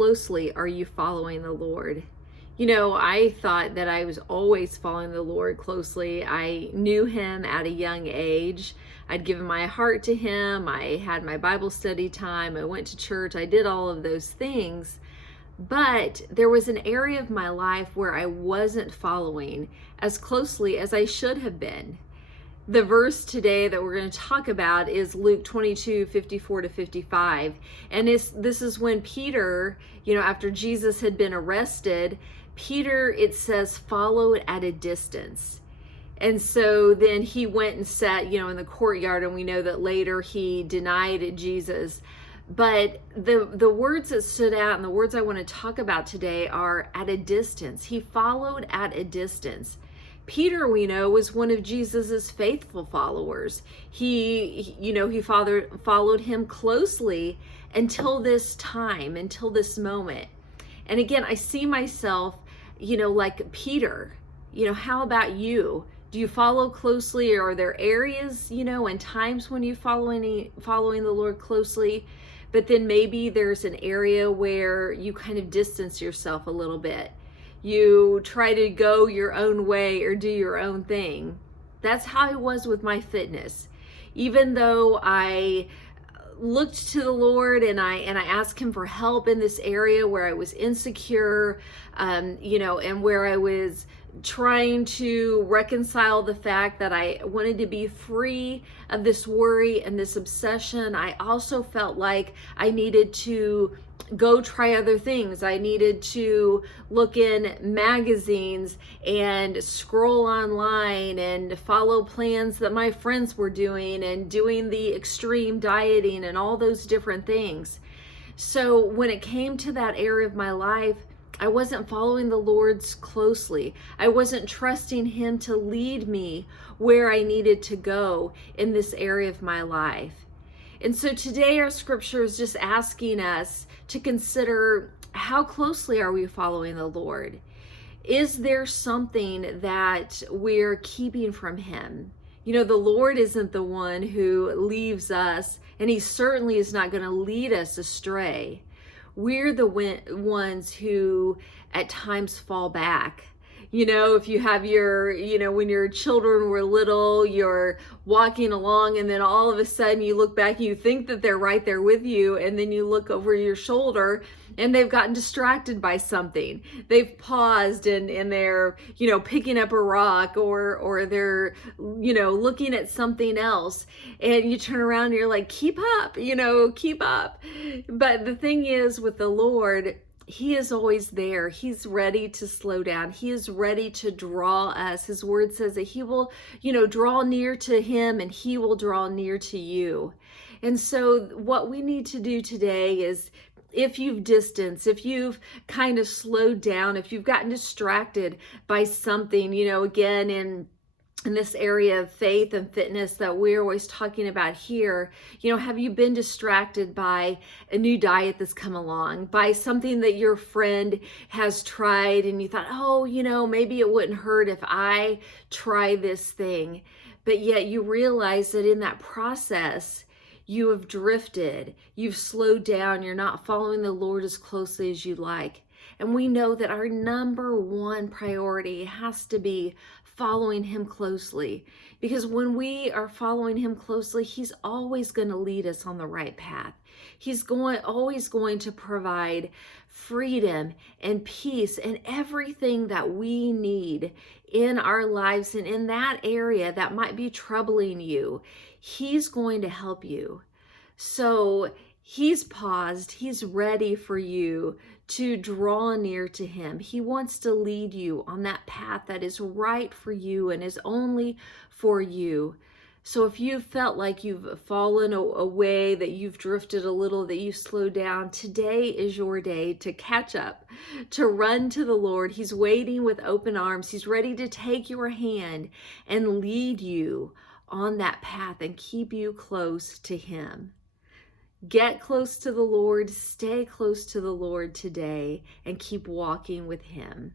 closely are you following the Lord? You know, I thought that I was always following the Lord closely. I knew him at a young age. I'd given my heart to him. I had my Bible study time. I went to church. I did all of those things. But there was an area of my life where I wasn't following as closely as I should have been. The verse today that we're going to talk about is Luke 22:54-55. And this is when Peter, after Jesus had been arrested, Peter, it says, followed at a distance. And so then he went and sat, in the courtyard, and we know that later he denied Jesus. But the words that stood out and the words I want to talk about today are at a distance. He followed at a distance. Peter, we know, was one of Jesus's faithful followers. He followed him closely until this time, until this moment. And again, I see myself, like Peter. How about you? Do you follow closely, or are there areas, and times when you following the Lord closely, but then maybe there's an area where you kind of distance yourself a little bit? You try to go your own way or do your own thing. That's how I was with my fitness. Even though I looked to the Lord and I asked him for help in this area where I was insecure, and where I was trying to reconcile the fact that I wanted to be free of this worry and this obsession, I also felt like I needed to go try other things. I needed to look in magazines and scroll online and follow plans that my friends were doing and doing the extreme dieting and all those different things. So when it came to that area of my life, I wasn't following the Lord's closely. I wasn't trusting him to lead me where I needed to go in this area of my life. And so today our scripture is just asking us to consider, how closely are we following the Lord? Is there something that we're keeping from him? The Lord isn't the one who leaves us, and he certainly is not going to lead us astray. We're the ones who at times fall back. If you have when your children were little, you're walking along and then all of a sudden you look back and you think that they're right there with you, and then you look over your shoulder and they've gotten distracted by something. They've paused and they're, picking up a rock or they're, looking at something else, and you turn around and you're like, keep up, keep up. But the thing is, with the Lord, he is always there. He's ready to slow down. He is ready to draw us. His word says that he will, draw near to him and he will draw near to you. And so what we need to do today is, if you've distanced, if you've kind of slowed down, if you've gotten distracted by something, again, in this area of faith and fitness that we're always talking about here, have you been distracted by a new diet that's come along, by something that your friend has tried and you thought, oh, maybe it wouldn't hurt if I try this thing, but yet you realize that in that process, you have drifted, you've slowed down, you're not following the Lord as closely as you'd like. And we know that our number one priority has to be following him closely, because when we are following him closely, he's always going to lead us on the right path. He's always going to provide freedom and peace and everything that we need in our lives, and in that area that might be troubling you, he's going to help you. So he's paused. He's ready for you to draw near to him. He wants to lead you on that path that is right for you and is only for you. So if you felt like you've fallen away, that you've drifted a little, that you slowed down, today is your day to catch up, to run to the Lord. He's waiting with open arms. He's ready to take your hand and lead you on that path and keep you close to him. Get close to the Lord, stay close to the Lord today, and keep walking with him.